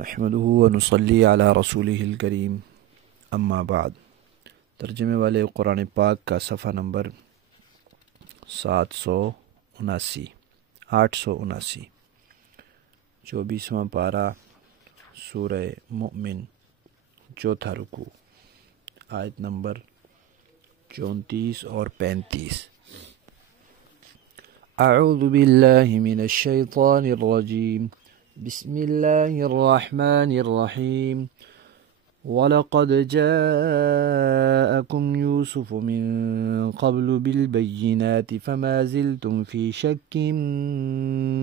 نحمده ونصلي علی رسولہ الکریم اما بعد۔ ترجمے والے قرآن پاک کا صفحہ نمبر 879، 24واں پارہ، سورہ مؤمن، چوتھا رکوع، آیت نمبر 34 اور 35۔ اعوذ باللہ من الشیطان الرجیم، بسم اللہ الرحمن الرحیم۔ وَلَقَدْ جَاءَكُمْ يُوسُفُ مِن قَبْلُ بِالْبَيِّنَاتِ فَمَا زِلْتُمْ فِي شَكٍّ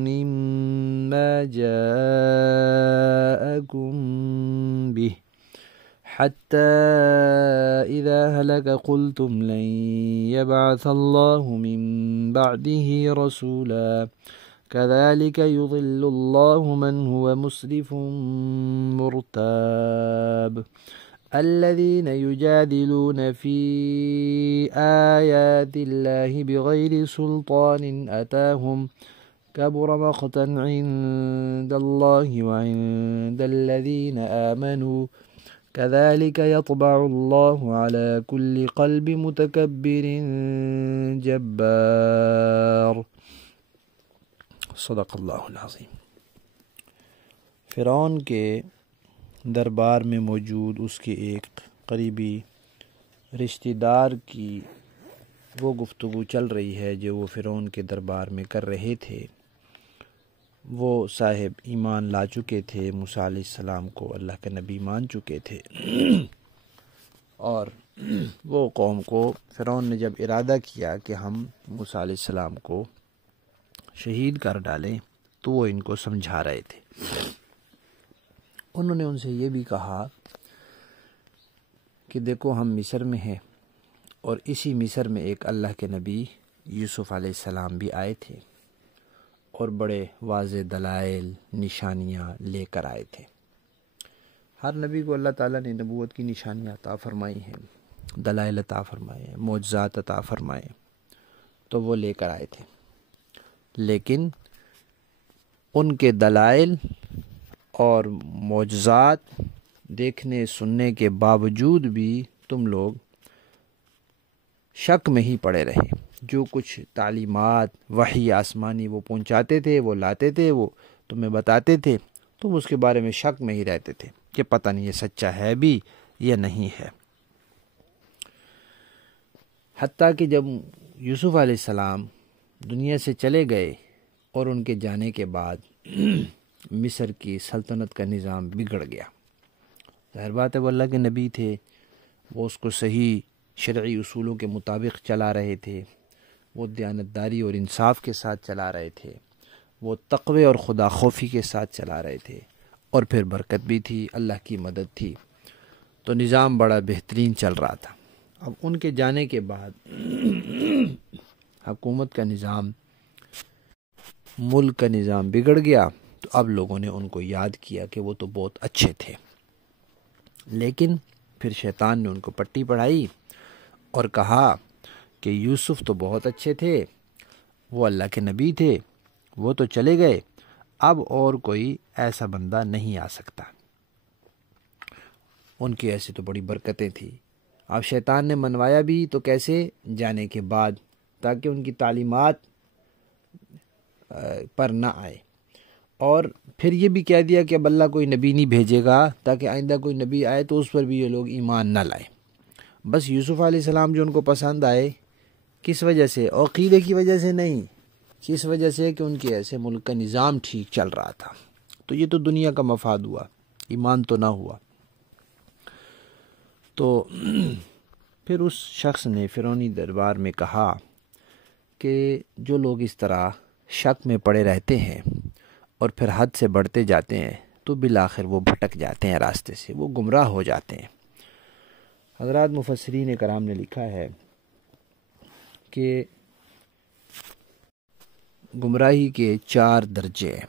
مِّمَّا جَاءَكُمْ بِهِ حَتَّى إِذَا هَلَكَ قُلْتُمْ لَن يَبْعَثَ اللَّهُ مِن بَعْدِهِ رَسُولًا كَذَلِكَ يُضِلُّ اللَّهُ مَنْ هُوَ مُسْرِفٌ مُرْتَابٌ الَّذِينَ يُجَادِلُونَ فِي آيَاتِ اللَّهِ بِغَيْرِ سُلْطَانٍ أَتَاهُمْ كَبُرَ مَقْتًا عِندَ اللَّهِ وَعِندَ الَّذِينَ آمَنُوا كَذَلِكَ يَطْبَعُ اللَّهُ عَلَى كُلِّ قَلْبِ مُتَكَبِّرٍ جَبَّارٍ۔ صدق اللہ العظیم۔ فرعون کے دربار میں موجود اس کے ایک قریبی رشتہ دار کی وہ گفتگو چل رہی ہے جو وہ فرعون کے دربار میں کر رہے تھے۔ وہ صاحب ایمان لا چکے تھے، موسیٰ علیہ السلام کو اللہ کے نبی مان چکے تھے، اور وہ قوم کو فرعون نے جب ارادہ کیا کہ ہم موسیٰ علیہ السلام کو شہید کر ڈالیں تو وہ ان کو سمجھا رہے تھے۔ انہوں نے ان سے یہ بھی کہا کہ دیکھو ہم مصر میں ہیں، اور اسی مصر میں ایک اللہ کے نبی یوسف علیہ السلام بھی آئے تھے، اور بڑے واضح دلائل نشانیاں لے کر آئے تھے۔ ہر نبی کو اللہ تعالیٰ نے نبوت کی نشانیاں عطا فرمائی ہیں، دلائل عطا فرمائے ہیں، معجزات عطا فرمائے، تو وہ لے کر آئے تھے، لیکن ان کے دلائل اور معجزات دیکھنے سننے کے باوجود بھی تم لوگ شک میں ہی پڑے رہے۔ جو کچھ تعلیمات وحی آسمانی وہ پہنچاتے تھے، وہ لاتے تھے، وہ تمہیں بتاتے تھے، تم اس کے بارے میں شک میں ہی رہتے تھے کہ پتہ نہیں یہ سچا ہے بھی یا نہیں ہے۔ حتیٰ کہ جب یوسف علیہ السلام دنیا سے چلے گئے اور ان کے جانے کے بعد مصر کی سلطنت کا نظام بگڑ گیا۔ ظاہر بات ہے وہ اللہ کے نبی تھے، وہ اس کو صحیح شرعی اصولوں کے مطابق چلا رہے تھے، وہ دیانتداری اور انصاف کے ساتھ چلا رہے تھے، وہ تقوی اور خدا خوفی کے ساتھ چلا رہے تھے، اور پھر برکت بھی تھی، اللہ کی مدد تھی، تو نظام بڑا بہترین چل رہا تھا۔ اب ان کے جانے کے بعد حکومت کا نظام، ملک کا نظام بگڑ گیا، تو اب لوگوں نے ان کو یاد کیا کہ وہ تو بہت اچھے تھے، لیکن پھر شیطان نے ان کو پٹی پڑھائی اور کہا کہ یوسف تو بہت اچھے تھے، وہ اللہ کے نبی تھے، وہ تو چلے گئے، اب اور کوئی ایسا بندہ نہیں آ سکتا، ان کی ایسی تو بڑی برکتیں تھیں۔ اب شیطان نے منوایا بھی تو کیسے؟ جانے کے بعد، تاکہ ان کی تعلیمات پر نہ آئے، اور پھر یہ بھی کہہ دیا کہ اب اللہ کوئی نبی نہیں بھیجے گا تاکہ آئندہ کوئی نبی آئے تو اس پر بھی یہ لوگ ایمان نہ لائیں۔ بس یوسف علیہ السلام جو ان کو پسند آئے، کس وجہ سے؟ عقیدے کی وجہ سے نہیں، اس وجہ سے کہ ان کے ایسے ملک کا نظام ٹھیک چل رہا تھا، تو یہ تو دنیا کا مفاد ہوا، ایمان تو نہ ہوا۔ تو پھر اس شخص نے فرعونی دربار میں کہا کہ جو لوگ اس طرح شک میں پڑے رہتے ہیں اور پھر حد سے بڑھتے جاتے ہیں تو بالآخر وہ بھٹک جاتے ہیں راستے سے، وہ گمراہ ہو جاتے ہیں۔ حضرات مفسرین کرام نے لکھا ہے کہ گمراہی کے 4 درجے ہیں،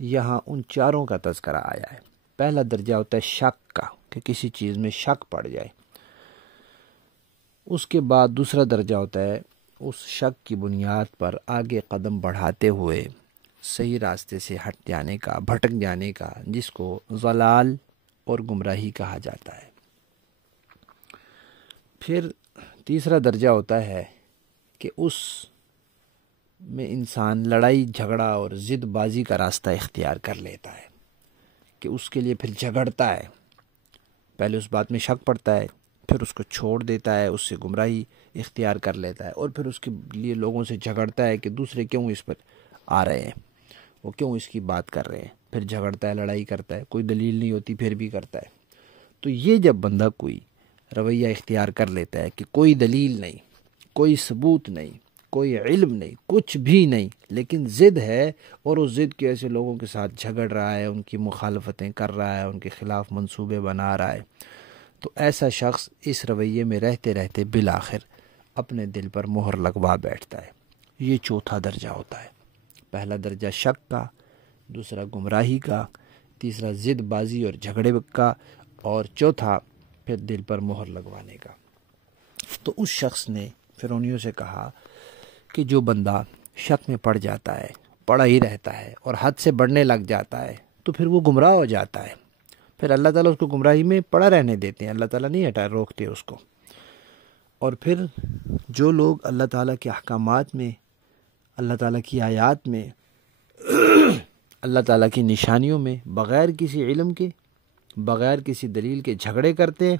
یہاں ان چاروں کا تذکرہ آیا ہے۔ پہلا درجہ ہوتا ہے شک کا، کہ کسی چیز میں شک پڑ جائے۔ اس کے بعد دوسرا درجہ ہوتا ہے اس شک کی بنیاد پر آگے قدم بڑھاتے ہوئے صحیح راستے سے ہٹ جانے کا، بھٹک جانے کا، جس کو ضلال اور گمراہی کہا جاتا ہے۔ پھر تیسرا درجہ ہوتا ہے کہ اس میں انسان لڑائی جھگڑا اور ضد بازی کا راستہ اختیار کر لیتا ہے، کہ اس کے لیے پھر جھگڑتا ہے، پہلے اس بات میں شک پڑتا ہے، پھر اس کو چھوڑ دیتا ہے، اس سے گمراہی اختیار کر لیتا ہے، اور پھر اس کے لیے لوگوں سے جھگڑتا ہے کہ دوسرے کیوں اس پر آ رہے ہیں، وہ کیوں اس کی بات کر رہے ہیں، پھر جھگڑتا ہے، لڑائی کرتا ہے، کوئی دلیل نہیں ہوتی پھر بھی کرتا ہے۔ تو یہ جب بندہ کوئی رویہ اختیار کر لیتا ہے کہ کوئی دلیل نہیں، کوئی ثبوت نہیں، کوئی علم نہیں، کچھ بھی نہیں، لیکن ضد ہے، اور اس ضد کے ایسے لوگوں کے ساتھ جھگڑ رہا ہے، ان کی مخالفتیں کر رہا ہے، ان کے خلاف منصوبے بنا رہا ہے، تو ایسا شخص اس رویے میں رہتے رہتے بالآخر اپنے دل پر مہر لگوا بیٹھتا ہے۔ یہ چوتھا درجہ ہوتا ہے۔ پہلا درجہ شک کا، دوسرا گمراہی کا، تیسرا ضد بازی اور جھگڑے کا، اور چوتھا پھر دل پر مہر لگوانے کا۔ تو اس شخص نے فرعونیوں سے کہا کہ جو بندہ شک میں پڑ جاتا ہے، پڑا ہی رہتا ہے اور حد سے بڑھنے لگ جاتا ہے، تو پھر وہ گمراہ ہو جاتا ہے، پھر اللہ تعالیٰ اس کو گمراہی میں پڑا رہنے دیتے ہیں، اللہ تعالیٰ نہیں روکتے اس کو۔ اور پھر جو لوگ اللہ تعالیٰ کے احکامات میں، اللہ تعالیٰ کی آیات میں، اللہ تعالیٰ کی نشانیوں میں بغیر کسی علم کے، بغیر کسی دلیل کے جھگڑے کرتے ہیں،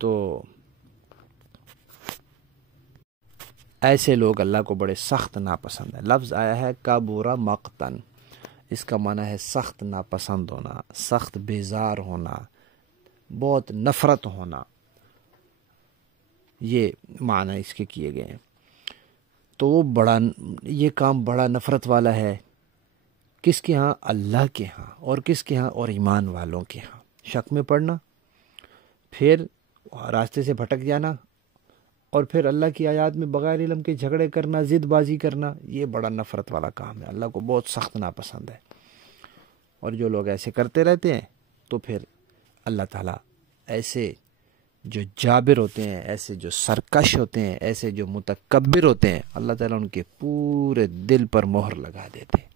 تو ایسے لوگ اللہ کو بڑے سخت ناپسند ہیں۔ لفظ آیا ہے کبر مقتن، اس کا معنی ہے سخت ناپسند ہونا، سخت بیزار ہونا، بہت نفرت ہونا، یہ معنی اس کے کیے گئے ہیں۔ تو وہ یہ کام بڑا نفرت والا ہے، کس کے ہاں؟ اللہ کے ہاں، اور کس کے ہاں؟ اور ایمان والوں کے ہاں۔ شک میں پڑنا، پھر راستے سے بھٹک جانا، اور پھر اللہ کی آیات میں بغیر علم کے جھگڑے کرنا، ضد بازی کرنا، یہ بڑا نفرت والا کام ہے، اللہ کو بہت سخت ناپسند ہے۔ اور جو لوگ ایسے کرتے رہتے ہیں تو پھر اللہ تعالیٰ ایسے جو جابر ہوتے ہیں، ایسے جو سرکش ہوتے ہیں، ایسے جو متکبر ہوتے ہیں، اللہ تعالیٰ ان کے پورے دل پر مہر لگا دیتے ہیں،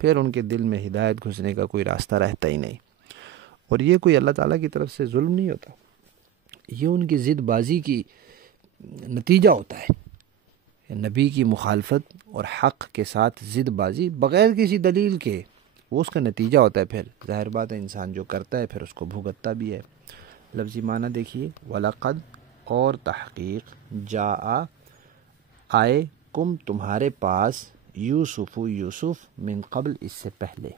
پھر ان کے دل میں ہدایت گھسنے کا کوئی راستہ رہتا ہی نہیں۔ اور یہ کوئی اللہ تعالیٰ کی طرف سے ظلم نہیں ہوتا، یہ ان کی ضد بازی کی نتیجہ ہوتا ہے۔ نبی کی مخالفت اور حق کے ساتھ ضد بازی بغیر کسی دلیل کے، وہ اس کا نتیجہ ہوتا ہے۔ پھر ظاہر بات ہے انسان جو کرتا ہے پھر اس کو بھگتتا بھی ہے۔ لفظی معنی دیکھیے، وَلَقَدْ، اور تحقیق، جاء، آئے، کم، تمہارے پاس، یوسف من قبل، اس سے پہلے،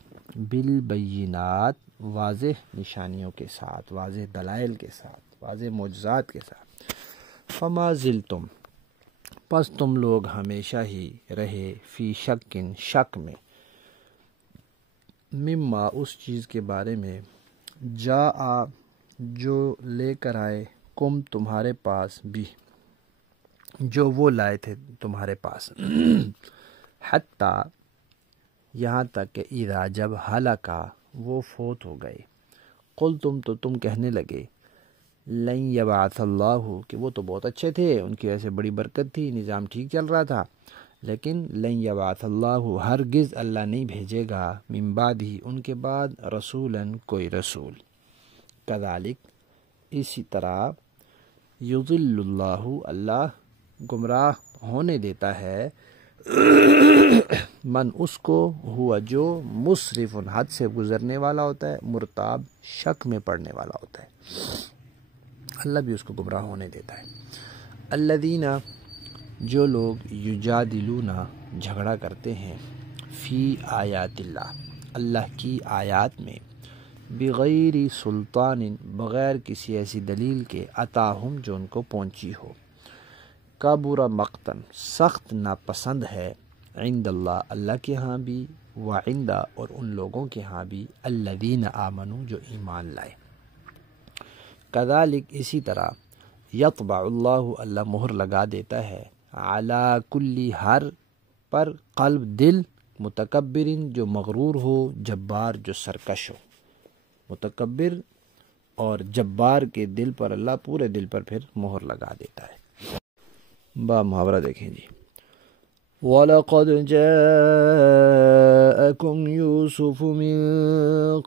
بالبینات، واضح نشانیوں کے ساتھ، واضح دلائل کے ساتھ، واضح معجزات کے ساتھ۔ فما زلتم، پس تم لوگ ہمیشہ ہی رہے، فی شکن، شک میں، مما، اس چیز کے بارے میں، جاء، جو لے کر آئے، کم، تمہارے پاس، بھی، جو وہ لائے تھے تمہارے پاس، حتیٰ، یہاں تک کہ اذا، جب، ہلاکا، وہ فوت ہو گئے، قلتم، تو تم کہنے لگے، لن یبعث اللہ، کہ وہ تو بہت اچھے تھے، ان کی وجہ سے بڑی برکت تھی، نظام ٹھیک چل رہا تھا، لیکن لن یبعث اللہ، ہرگز اللہ نہیں بھیجے گا، من بعد ہی، ان کے بعد، رسولاً، کوئی رسول، کذالک، اسی طرح، یضل اللہ، اللہ گمراہ ہونے دیتا ہے، من، اس کو، ہوا، جو، مسرف، حد سے گزرنے والا ہوتا ہے، مرتاب، شک میں پڑنے والا ہوتا ہے، اللہ بھی اس کو گمراہ ہونے دیتا ہے۔ الذین، جو لوگ، یجادلون، جھگڑا کرتے ہیں، فی آیات اللہ، اللہ کی آیات میں، بغیر سلطان، بغیر کسی ایسی دلیل کے، عطاہم، جو ان کو پہنچی ہو، کبر مقتن، سخت ناپسند ہے، عند اللہ، اللہ کے ہاں بھی، وعند، اور ان لوگوں کے ہاں بھی، الذین آمنوا، جو ایمان لائے، کذالک، اسی طرح، یطبع اللہ، اللہ مہر لگا دیتا ہے، علی کل، ہر پر، قلب، دل، متکبر، جو مغرور ہو، جبار، جو سرکش ہو، متکبر اور جبار کے دل پر اللہ پورے دل پر پھر مہر لگا دیتا ہے۔ با محاورہ دیکھیں جی، وَلَقَدْ جَاءَكُمْ يُوسُفُ مِنْ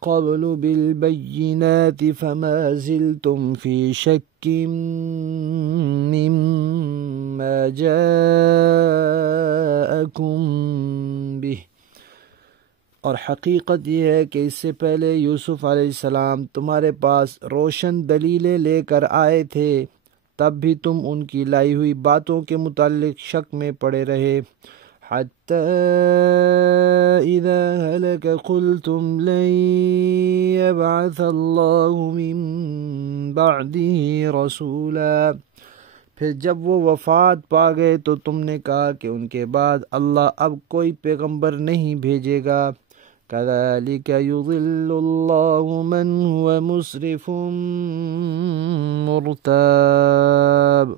قَبْلُ بِالْبَيِّنَاتِ فَمَا زِلْتُمْ فِي شَكٍّ مِّمَّا جَاءَكُمْ بِهِ۔ اور حقیقت یہ ہے کہ اس سے پہلے یوسف علیہ السلام تمہارے پاس روشن دلیلیں لے کر آئے تھے، تب بھی تم ان کی لائی ہوئی باتوں کے متعلق شک میں پڑے رہے۔ حَتَّى إِذَا هَلَكَ قُلْتُمْ لَن يَبْعَثَ اللَّهُ مِن بَعْدِهِ رَسُولًا، پھر جب وہ وفات پا گئے تو تم نے کہا کہ ان کے بعد اللہ اب کوئی پیغمبر نہیں بھیجے گا۔ كَذَلِكَ يُضِلُّ اللَّهُ مَنْ هُوَ مُسْرِفٌ مُرْتَابٌ،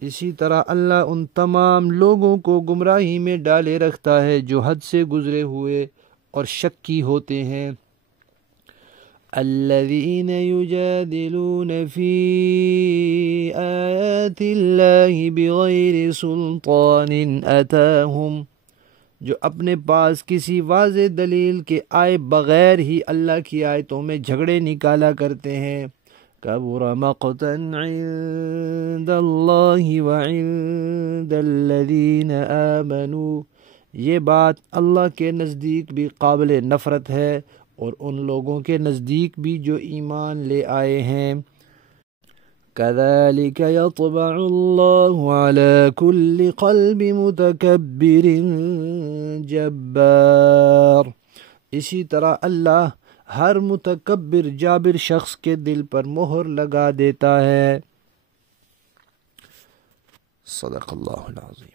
اسی طرح اللہ ان تمام لوگوں کو گمراہی میں ڈالے رکھتا ہے جو حد سے گزرے ہوئے اور شکی ہوتے ہیں۔ الذين يجادلون في آيات الله بغير سلطان أتاهم، جو اپنے پاس کسی واضح دلیل کے آئے بغیر ہی اللہ کی آیتوں میں جھگڑے نکالا کرتے ہیں۔ كبر مقتا عند الله وعند الذين آمنوا، یہ بات اللہ کے نزدیک بھی قابل نفرت ہے اور ان لوگوں کے نزدیک بھی جو ایمان لے آئے ہیں۔ كذلك يطبع الله على كل قلب متكبر جبار، اسی طرح اللہ ہر متکبر جابر شخص کے دل پر مہر لگا دیتا ہے۔ صدق اللہ العظیم۔